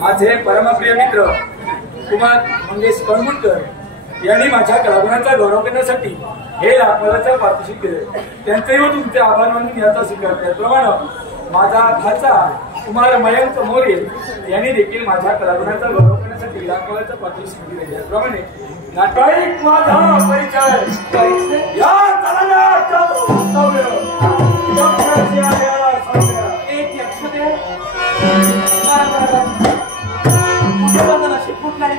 माझे परमप्रिय मित्र कुमार मंगेश कणमुटकर यांनी माझ्या कलागुणांचा गौरव करण्यासाठी हे लाखभराचं पारितोषिक दिले. त्यांचेही व तुमचे आभार मानून याचा स्वीकार. त्याप्रमाणे माझा भाचा कुमार मयंक मोरे यांनी देखील माझ्या कलागुणांचा गौरव करण्यासाठी लाखभराचं पारितोषिक दिले. त्याप्रमाणे नाटक माझा परिचय या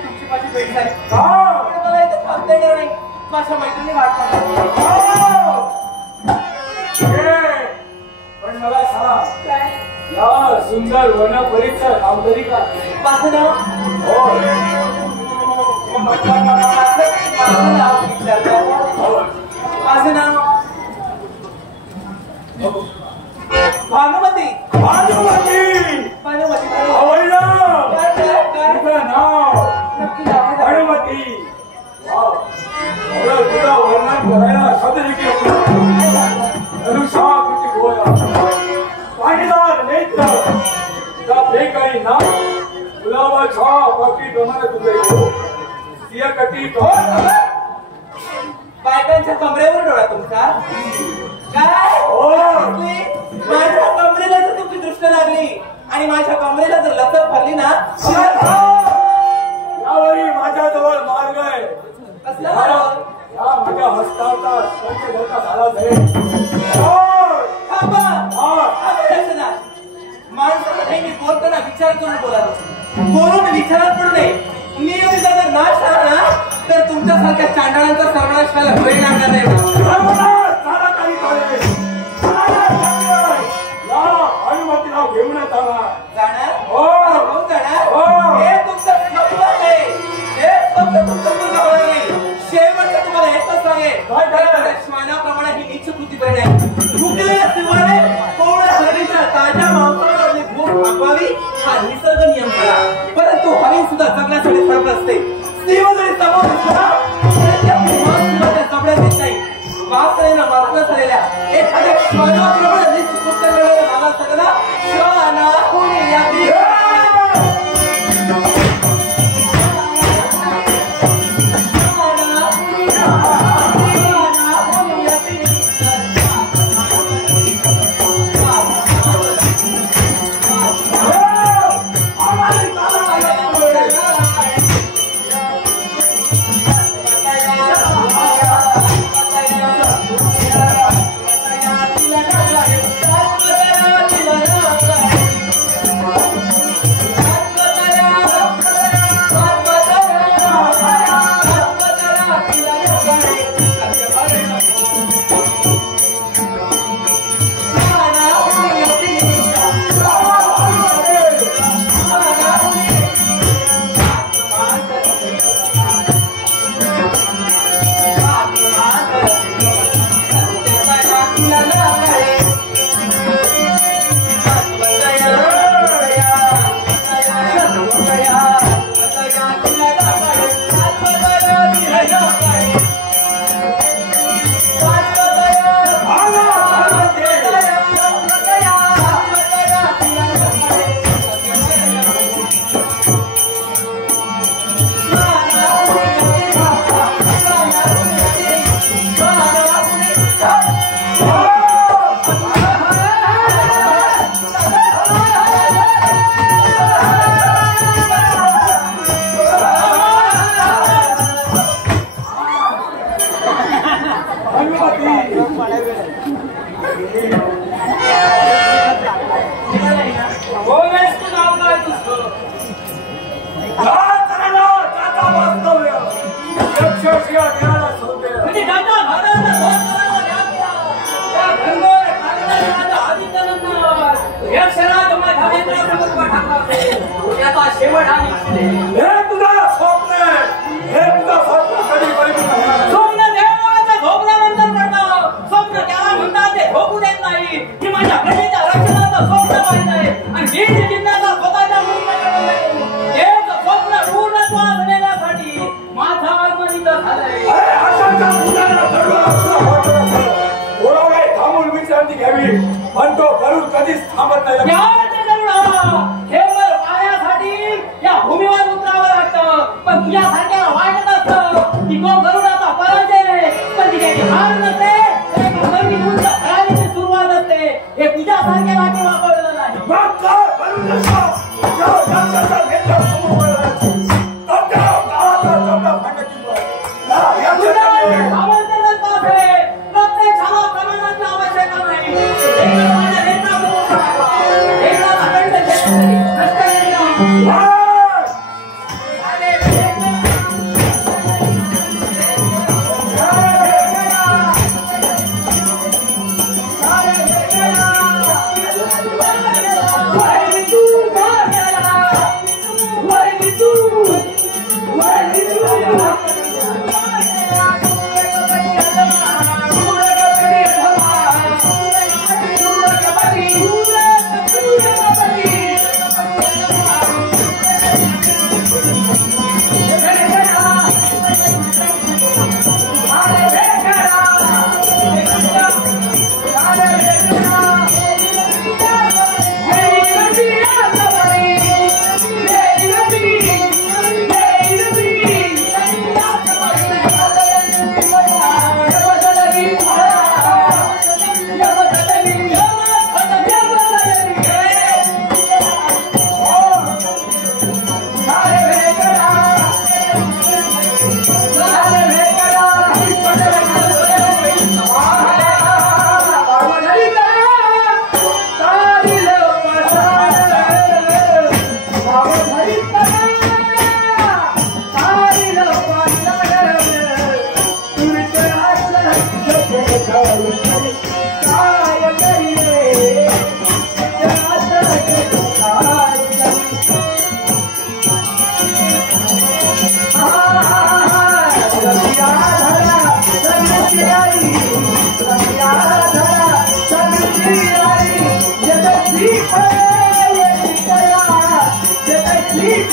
तुमची माझी भेट झाली मला इथे थांबता येणार नाही. माझ्या मैत्रिणी पण मला सांग काय या सुंदर वन परिसर नाव तरी का? माझं नाव माझं नाव भानुमती. भानुमती भानुमती भानुमती तुझा वर्णन करायला शब्द देखील पाणीदार नेत्र तुझा जे काही ना गुलाबाच्या पाठीप्रमाणे तुझे सिया कटी बायकांच्या कमरेवर डोळा तुमचा काय माझ्या कमरेला जर तुमची दृष्ट लागली आणि माझ्या कमरेला जर लचक भरली ना यावेळी माझ्याजवळ मार्ग आहे कसला मार्ग? या माझ्या हस्ताचा स्पर्श घडता झालाच आहे माणसाला मी बोलताना विचार करून बोलावं बोलून विचारात पण नाही नियमित जर नाश झाला ना तर तुमच्यासारख्या चांडाळांचा सर्वनाश व्हायला वेळ लागणार नाही अनुमतीला घेऊनच आला जाणार हो जाणार हे तुमचं स्वप्न आहे हे फक्त तुमचं पूर्ण होणार नाही शेवटचं तुम्हाला एकच सांगेल श्वानाप्रमाणे ही नीच कृती करणे भुकलेल्या शिवाने कोवळ्या हरणीच्या ताज्या मांसावरची भूक भागवावी हा निसर्ग नियम करा परंतु हरिण सुद्धा जगण्यासाठी फरक असते सिंह जरी समोर दिसला त्याच्या जबड्यात येत नाही वासरेनं मारण्यात झालेल्या एखाद्या श्वानाप्रमाणे नीच कृत्य करणाऱ्या नाना सगळा श्वाना कोणी यादी म्हणतो करून कधीच थांबत नाही या भूमीवर उतरावं लागतं पण तुझ्यासारख्याला वाटत असतं की तो गरुडाचा पराजय पण तिच्याची हार नसते नवीन उंच भरावीची सुरुवात असते हे तुझ्यासारख्याला केव्हा कळलं नाही प्रत्येकाला प्रमाणाची आवश्यकता नाही Oh,